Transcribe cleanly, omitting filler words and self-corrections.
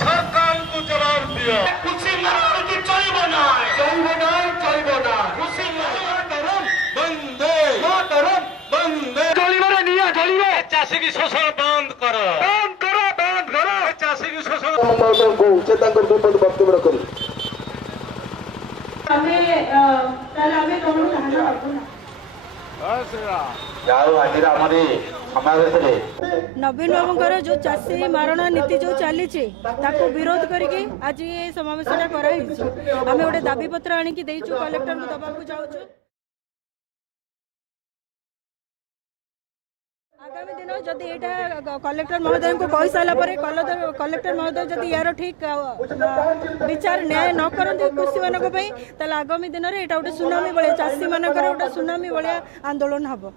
सरकार को जवाब दिया खुशी की चलबो ना खुशी बंदे बंदे चलिबे निया चलिबे चाषी की शोषण बंद करो चाषी की शोषण से विपद वक्तव्य रखनी नवीन बाबूर जो चाषी मारणा नीति जो चली विरोध करके आज ये समावेशटा कराई आम गोटे दाबी पत्र आणिकी कलेक्टर को दबाक जाऊँ। आगामी दिन जदि यहाँ कलेक्टर महोदय को कही सारापर कलेक्टर महोदय जदि यार ठीक विचार न्याय न करते कृषि मानक आगामी दिन में यहाँ गोटे सुनामी भाया चाषी मानकर गोटे सुनामी भाया आंदोलन हम।